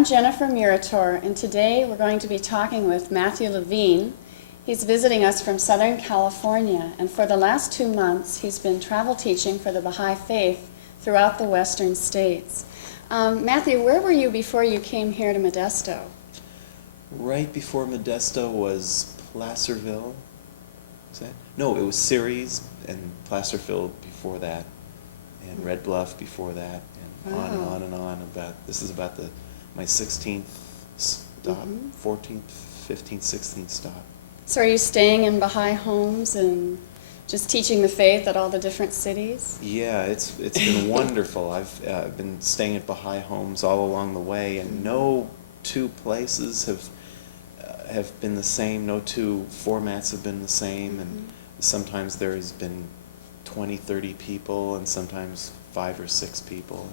I'm Jennifer Murator, and today we're going to be talking with Matthew Levine. He's visiting us from Southern California, and for the last 2 months he's been travel teaching for the Baha'i Faith throughout the western states. Matthew, where were you before you came here to Modesto? Right before Modesto was Placerville. Was that? No, it was Ceres and Placerville before that, and Red Bluff before that, and on and on and on. This is about my 16th stop, 14th, 15th, 16th stop. So are you staying in Baha'i homes and just teaching the faith at all the different cities? Yeah, it's been wonderful. I've been staying at Baha'i homes all along the way, and no two places have been the same. No two formats have been the same, and sometimes there has been 20, 30 people, and sometimes 5 or 6 people.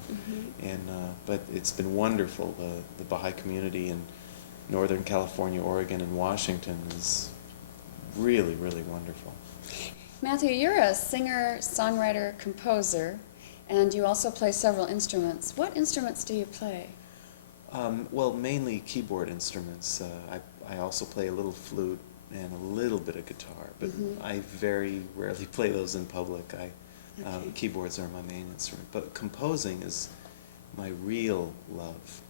But it's been wonderful. The Baha'i community in Northern California, Oregon, and Washington is really, really wonderful. Matthew, you're a singer, songwriter, composer, and you also play several instruments. What instruments do you play? Well, mainly keyboard instruments. I also play a little flute and a little bit of guitar, but I very rarely play those in public. Keyboards are my main instrument, but composing is my real love.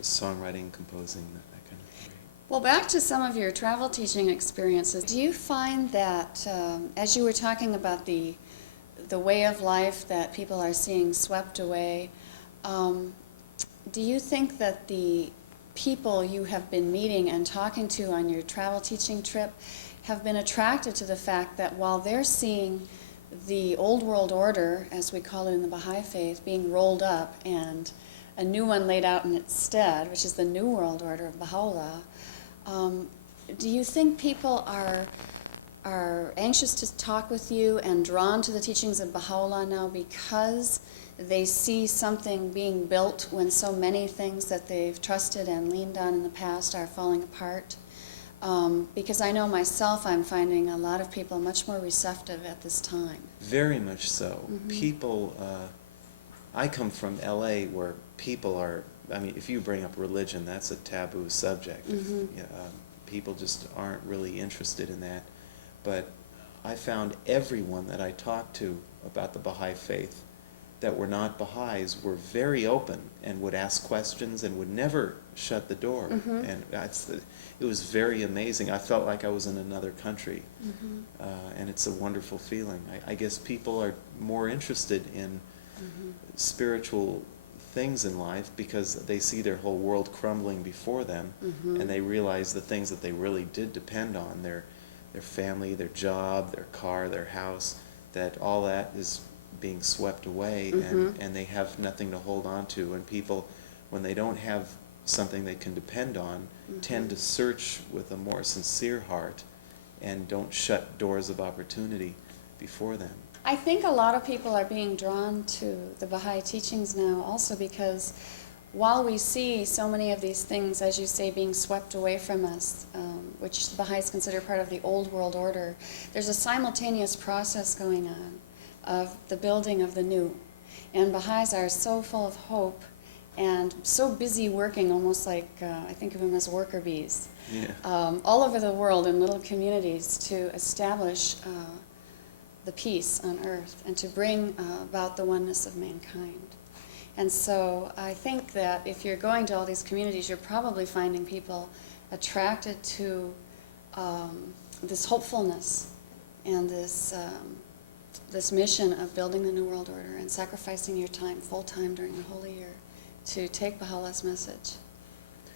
Songwriting, composing, that kind of thing. Well, back to some of your travel teaching experiences. Do you find that, as you were talking about the way of life that people are seeing swept away, do you think that the people you have been meeting and talking to on your travel teaching trip have been attracted to the fact that while they're seeing the old world order, as we call it in the Baha'i Faith, being rolled up and a new one laid out in its stead, which is the New World Order of Baha'u'llah, do you think people are anxious to talk with you and drawn to the teachings of Baha'u'llah now because they see something being built when so many things that they've trusted and leaned on in the past are falling apart? Because I know myself, I'm finding a lot of people much more receptive at this time. Very much so. People, I come from LA where people are, I mean, if you bring up religion, that's a taboo subject. People just aren't really interested in that. But I found everyone that I talked to about the Baha'i Faith that were not Baha'is were very open and would ask questions and would never shut the door. And it was very amazing. I felt like I was in another country. And it's a wonderful feeling. I guess people are more interested in spiritual things in life because they see their whole world crumbling before them, and they realize the things that they really did depend on, their family, their job, their car, their house, that all that is being swept away, and they have nothing to hold on to. And people, when they don't have something they can depend on, tend to search with a more sincere heart and don't shut doors of opportunity before them. I think a lot of people are being drawn to the Baha'i teachings now also because while we see so many of these things, as you say, being swept away from us, which the Baha'is consider part of the old world order, there's a simultaneous process going on of the building of the new. And Baha'is are so full of hope and so busy working, almost like, I think of them as worker bees, all over the world in little communities to establish the peace on earth and to bring about the oneness of mankind. And so I think that if you're going to all these communities, you're probably finding people attracted to this hopefulness and this mission of building the New World Order and sacrificing your time, full time during the holy year, to take Baha'u'llah's message.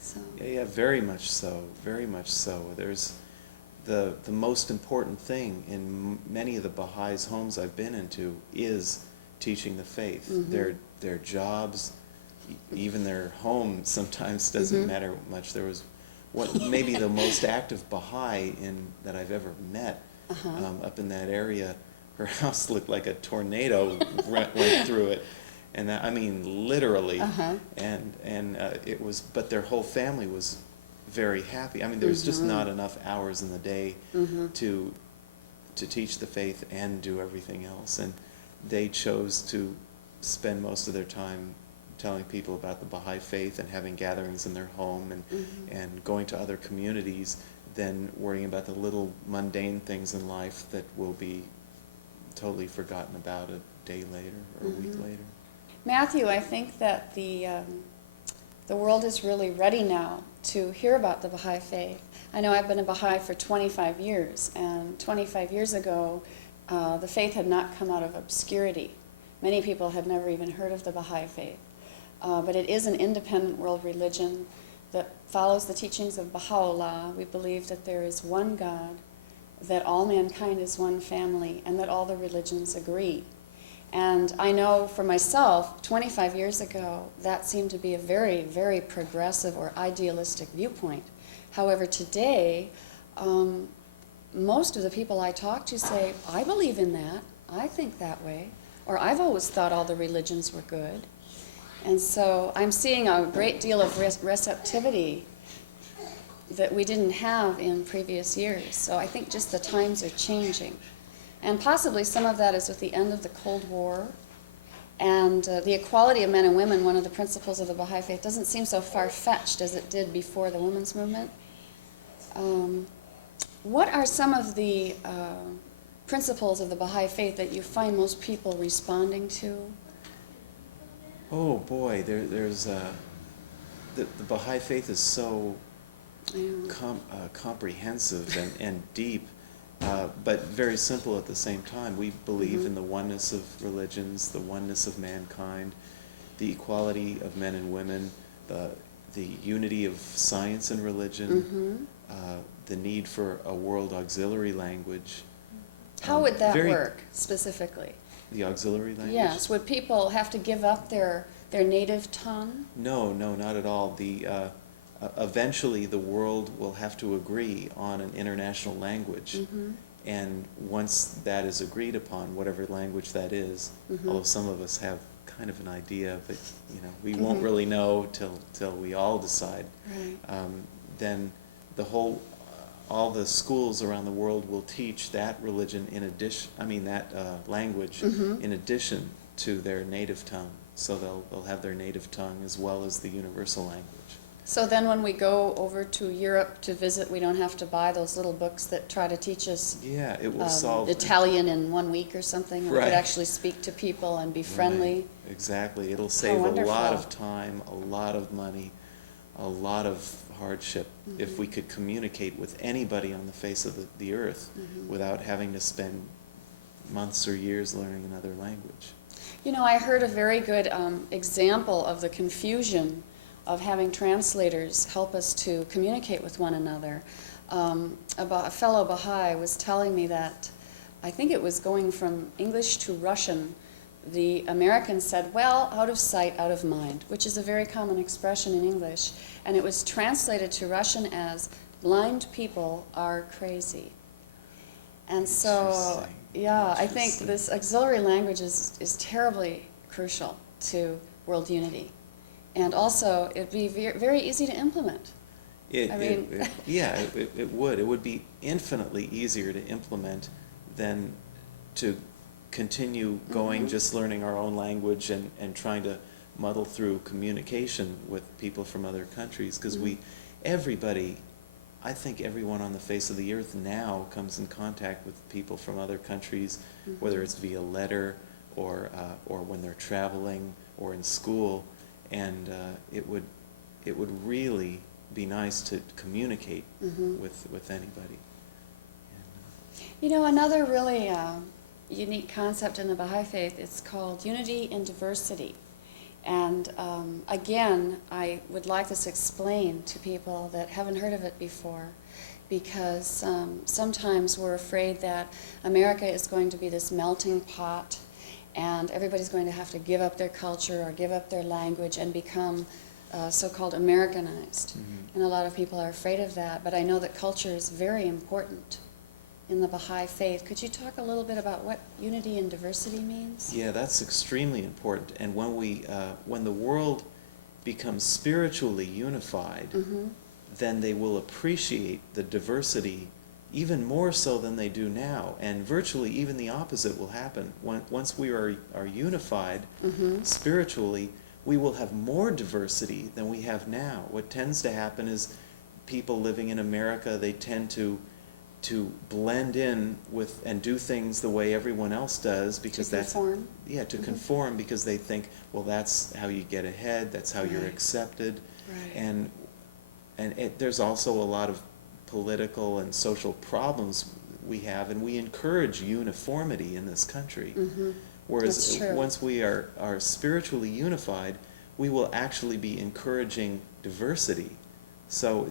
So. Yeah, very much so, very much so. There's the most important thing in many of the Baha'is' homes I've been into is teaching the faith. Their jobs, even their home sometimes doesn't matter much. There was maybe the most active Baha'i that I've ever met up in that area. Her house looked like a tornado went through it, and I mean literally. And it was, but their whole family was very happy. I mean, there's just not enough hours in the day to teach the faith and do everything else, and they chose to spend most of their time telling people about the Baha'i Faith and having gatherings in their home and going to other communities than worrying about the little mundane things in life that will be totally forgotten about a day later or a week later. Matthew, I think that the world is really ready now to hear about the Baha'i Faith. I know I've been a Baha'i for 25 years, and 25 years ago, the faith had not come out of obscurity. Many people had never even heard of the Baha'i Faith. But it is an independent world religion that follows the teachings of Baha'u'llah. We believe that there is one God, that all mankind is one family, and that all the religions agree. And I know for myself, 25 years ago, that seemed to be a very, very progressive or idealistic viewpoint. However, today, most of the people I talk to say, I believe in that, I think that way, or I've always thought all the religions were good. And so I'm seeing a great deal of receptivity that we didn't have in previous years. So I think just the times are changing. And possibly some of that is with the end of the Cold War. And the equality of men and women, one of the principles of the Baha'i Faith, doesn't seem so far-fetched as it did before the women's movement. What are some of the principles of the Baha'i Faith that you find most people responding to? Oh boy, there's the Baha'i Faith is so comprehensive and deep, but very simple at the same time. We believe in the oneness of religions, the oneness of mankind, the equality of men and women, the unity of science and religion, the need for a world auxiliary language. How would that work specifically? The auxiliary language? Yes. Would people have to give up their native tongue? No, not at all. Eventually the world will have to agree on an international language. And once that is agreed upon, whatever language that is, although some of us have kind of an idea, but we won't really know till we all decide. Right. Then all the schools around the world will teach that religion in addition, that language in addition to their native tongue. So they'll have their native tongue as well as the universal language. So then when we go over to Europe to visit, we don't have to buy those little books that try to teach us It will solve Italian in 1 week or something. We could actually speak to people and be friendly. Right. Exactly. It'll save a lot of time, a lot of money, a lot of hardship if we could communicate with anybody on the face of the earth without having to spend months or years learning another language. I heard a very good example of the confusion of having translators help us to communicate with one another. A fellow Baha'i was telling me that, I think it was going from English to Russian, the Americans said, well, out of sight, out of mind, which is a very common expression in English, and it was translated to Russian as, blind people are crazy. And so, I think this auxiliary language is terribly crucial to world unity. And also, it'd be very easy to implement. It would. It would be infinitely easier to implement than to continue going just learning our own language and trying to muddle through communication with people from other countries. Because I think everyone on the face of the earth now comes in contact with people from other countries, whether it's via letter or when they're traveling or in school. And it would really be nice to communicate with anybody. Another really unique concept in the Baha'i Faith is called unity in diversity. And again, I would like this explained to people that haven't heard of it before, because sometimes we're afraid that America is going to be this melting pot and everybody's going to have to give up their culture or give up their language and become so-called Americanized. And a lot of people are afraid of that, but I know that culture is very important in the Baha'i Faith. Could you talk a little bit about what unity and diversity means? Yeah, that's extremely important. And when the world becomes spiritually unified, then they will appreciate the diversity even more so than they do now. And virtually even the opposite will happen. Once we are unified spiritually, we will have more diversity than we have now. What tends to happen is people living in America, they tend to blend in with and do things the way everyone else does, because to conform. Conform, because they think, well, that's how you get ahead, that's how you're accepted. Right. And there's also a lot of political and social problems we have, and we encourage uniformity in this country. Whereas once we are spiritually unified, we will actually be encouraging diversity. So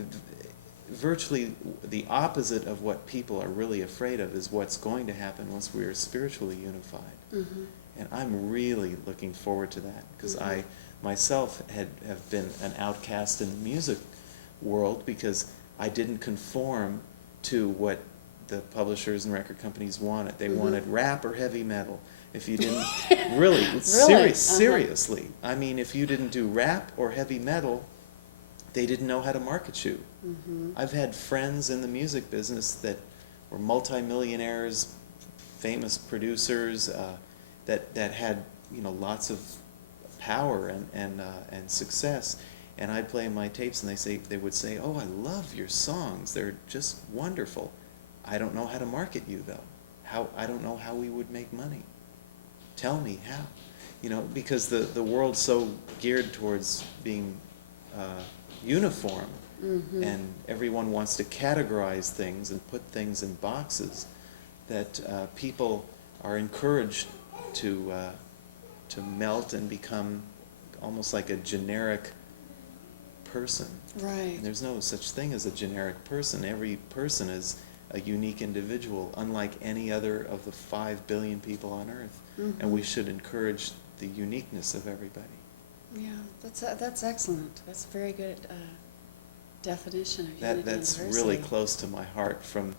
virtually the opposite of what people are really afraid of is what's going to happen once we are spiritually unified. And I'm really looking forward to that, because I myself have been an outcast in the music world because I didn't conform to what the publishers and record companies wanted. They wanted rap or heavy metal. If you didn't really, seriously, I mean, if you didn't do rap or heavy metal, they didn't know how to market you. I've had friends in the music business that were multimillionaires, famous producers, that had, you know, lots of power and success, and I'd play my tapes, and they would say, "Oh, I love your songs. They're just wonderful. I don't know how to market you though. I don't know how we would make money. Tell me how." You know, because the world's so geared towards being uniform, and everyone wants to categorize things and put things in boxes, that people are encouraged to melt and become almost like a generic person. Right. And there's no such thing as a generic person. Every person is a unique individual, unlike any other of the 5 billion people on Earth. And we should encourage the uniqueness of everybody. Yeah, that's excellent. That's a very good definition of unity and That's diversity. really close to my heart, from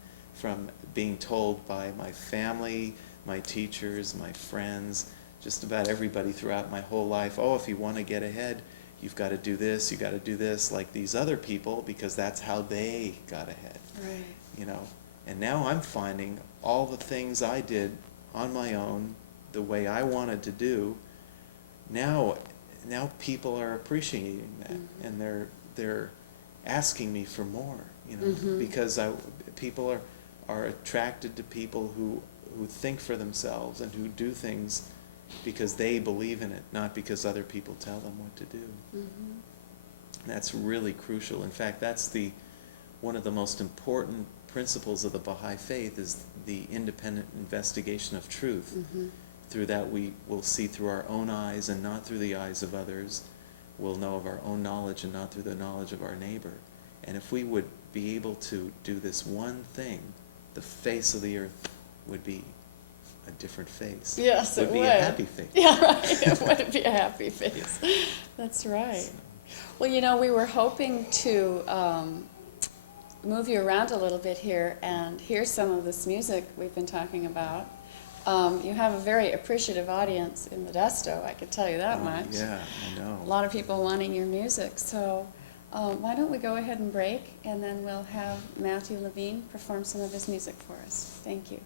being told by my family, my teachers, my friends, just about everybody throughout my whole life, oh, if you want to get ahead, you've got to do this, you've got to do this like these other people, because that's how they got ahead. Right. You know, and now I'm finding all the things I did on my own, the way I wanted to do, now people are appreciating that, and they're asking me for more, you know, because people are attracted to people who think for themselves and who do things because they believe in it, not because other people tell them what to do. That's really crucial. In fact, that's one of the most important principles of the Baha'i Faith, is the independent investigation of truth. Through that we will see through our own eyes and not through the eyes of others. We'll know of our own knowledge and not through the knowledge of our neighbor. And if we would be able to do this one thing, the face of the earth would be a different face. Yes, it would. It would be a happy face. Yeah, right. It would be a happy face. That's right. Well, you know, we were hoping to move you around a little bit here and hear some of this music we've been talking about. You have a very appreciative audience in Modesto, I could tell you that much. Yeah, I know. A lot of people wanting your music. So why don't we go ahead and break, and then we'll have Matthew Levine perform some of his music for us. Thank you.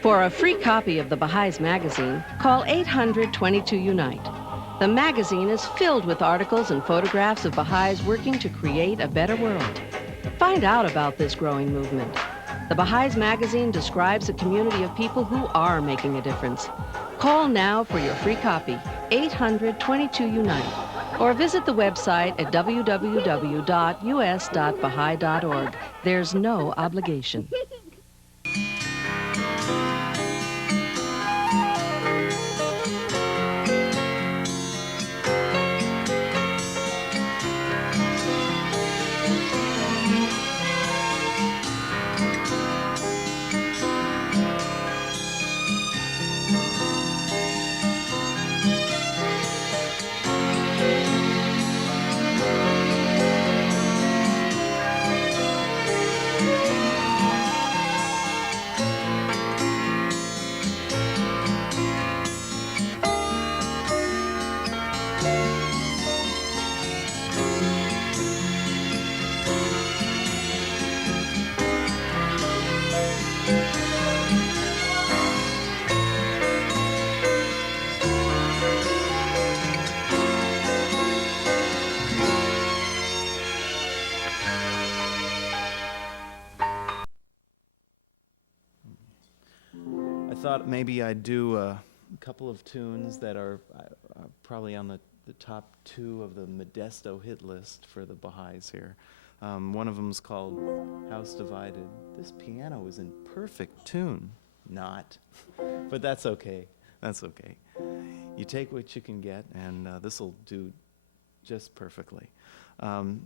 For a free copy of the Baha'is magazine, call 800-22-UNITE. The magazine is filled with articles and photographs of Baha'is working to create a better world. Find out about this growing movement. The Baha'is magazine describes a community of people who are making a difference. Call now for your free copy, 800-22-UNITE, or visit the website at www.us.baha'i.org. There's no obligation. I thought maybe I'd do a couple of tunes that are probably on the top 2 of the Modesto hit list for the Baha'is here. One of them is called House Divided. This piano is in perfect tune. Not. But that's okay. That's okay. You take what you can get, and this will do just perfectly.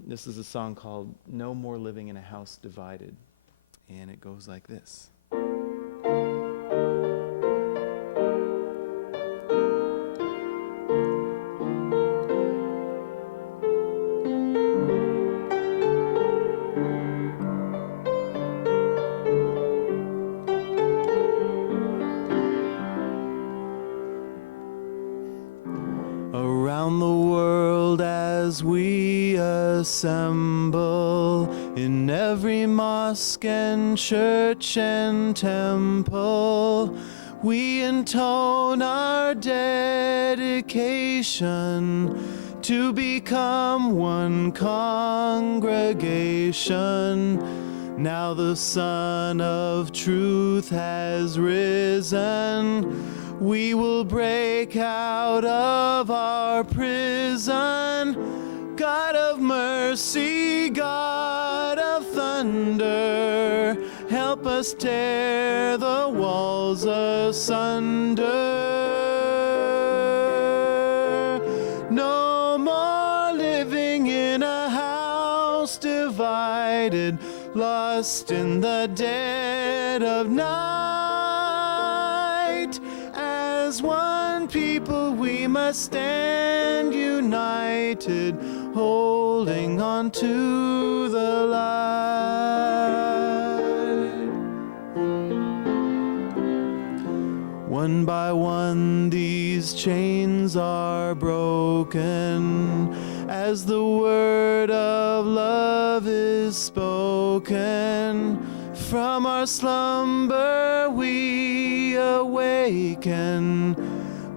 This is a song called No More Living in a House Divided, and it goes like this. Around the world as we assemble, in every mosque and church and temple, we intone our dedication to become one congregation. Now the Son of Truth has risen. We will break out of our prison. God of mercy, God of thunder, help us tear the walls asunder. No more living in a house divided, lost in the dead of night. As one people we must stand united, holding on to the light. One by one these chains are broken, as the word of love is spoken. From our slumber we awaken,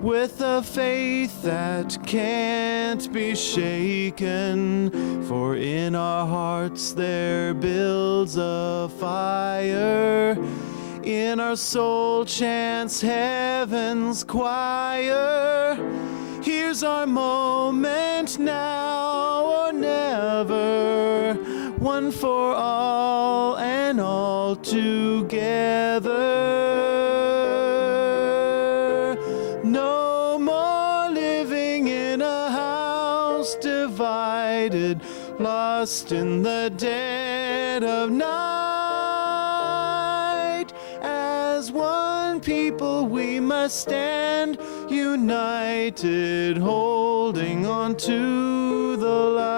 with a faith that can't be shaken. For in our hearts there builds a fire, in our soul chants heaven's choir. Here's our moment, now or never, one for all and all together. No more living in a house divided, lost in the dead of night. As one people we must stand united, holding on to the light.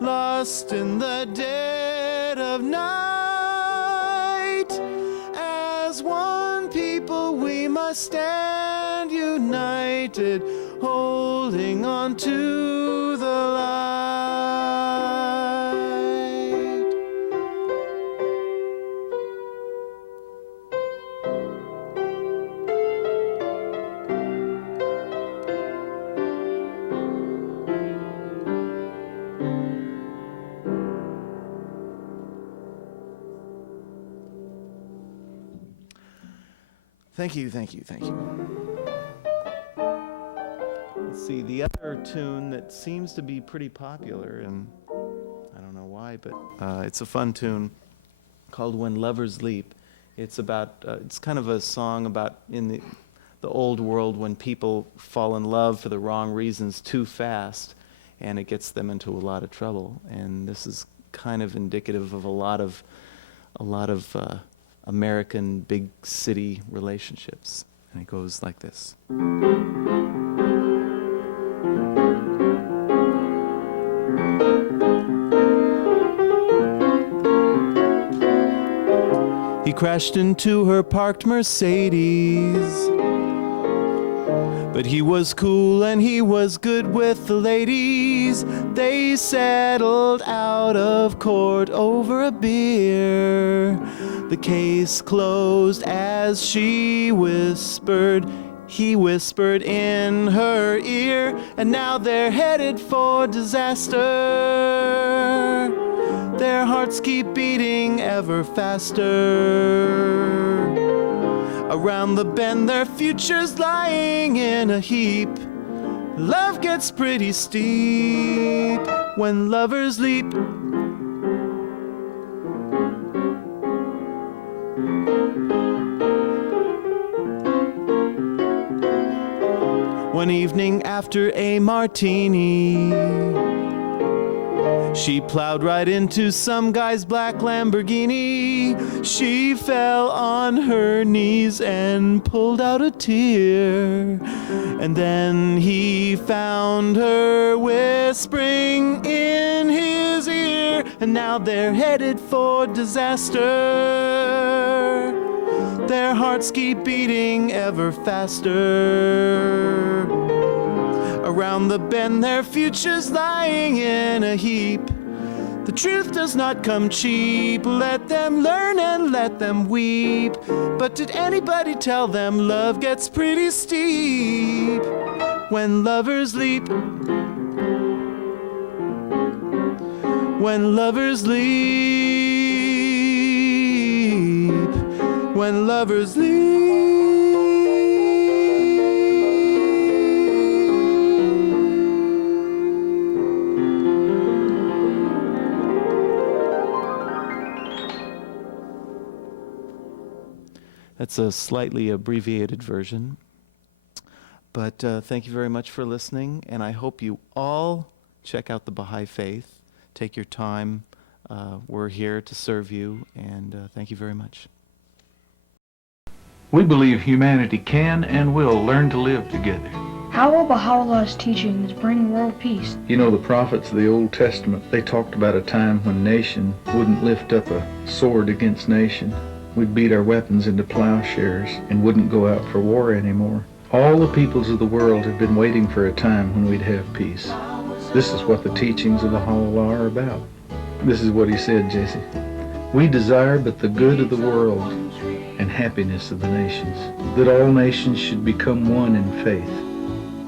Lost in the dead of night. As one people we must stand united, holding on to the light. Thank you, thank you, thank you. Let's see, the other tune that seems to be pretty popular, and I don't know why, but it's a fun tune called When Lovers Leap. It's about, it's kind of a song about in the old world when people fall in love for the wrong reasons too fast, and it gets them into a lot of trouble. And this is kind of indicative of a lot of American big city relationships. And it goes like this. He crashed into her parked Mercedes. But he was cool and he was good with the ladies. They settled out of court over a beer. The case closed as she whispered. He whispered in her ear, and now they're headed for disaster. Their hearts keep beating ever faster. Around the bend, their future's lying in a heap. Love gets pretty steep when lovers leap. One evening after a martini, she plowed right into some guy's black Lamborghini. She fell on her knees and pulled out a tear. And then he found her whispering in his ear. And now they're headed for disaster. Their hearts keep beating ever faster. Around the bend, their future's lying in a heap. The truth does not come cheap. Let them learn and let them weep. But did anybody tell them love gets pretty steep when lovers leap? When lovers leap. When lovers leap. That's a slightly abbreviated version. But thank you very much for listening, and I hope you all check out the Baha'i Faith. Take your time. We're here to serve you, and thank you very much. We believe humanity can and will learn to live together. How will Baha'u'llah's teachings bring world peace? You know, the prophets of the Old Testament, they talked about a time when nation wouldn't lift up a sword against nation. We'd beat our weapons into plowshares and wouldn't go out for war anymore. All the peoples of the world have been waiting for a time when we'd have peace. This is what the teachings of Baha'u'llah are about. This is what he said, Jesse. We desire but the good of the world and happiness of the nations, that all nations should become one in faith,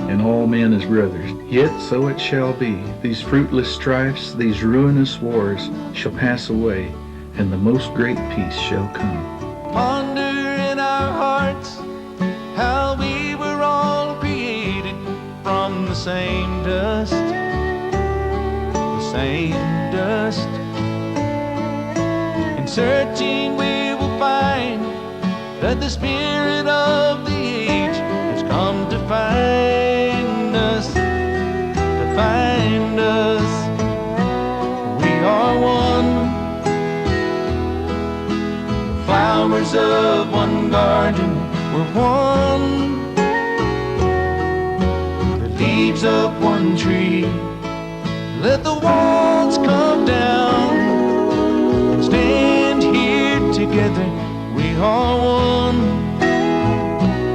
and all men as brothers. Yet so it shall be. These fruitless strifes, these ruinous wars shall pass away, and the most great peace shall come. Ponder in our hearts how we were all created from the same dust, the same dust. In searching we will find that the spirit of the age has come to find us, to find us. We are one, flowers of one garden, we're one, the leaves of one tree. Let the walls come down and stand here together. We are one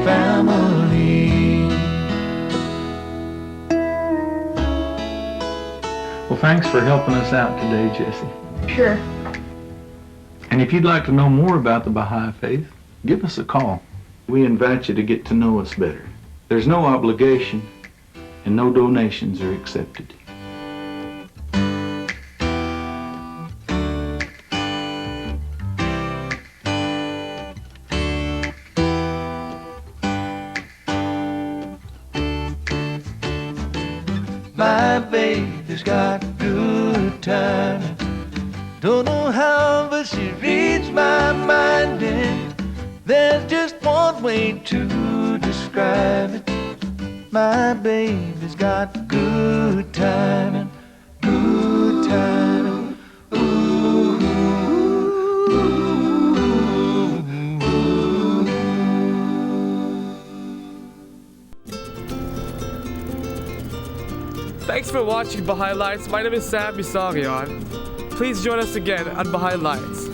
family. Well, thanks for helping us out today, Jesse. Sure. And if you'd like to know more about the Baha'i Faith, give us a call. We invite you to get to know us better. There's no obligation, and no donations are accepted. My babe has got good timing. Don't know how, but she reads my mind, and there's just one way to describe it. My babe has got good timing, good timing. Ooh, ooh, ooh. Thanks for watching Bahai Lights. My name is Sam Bisarion. Please join us again on Bahai Lights.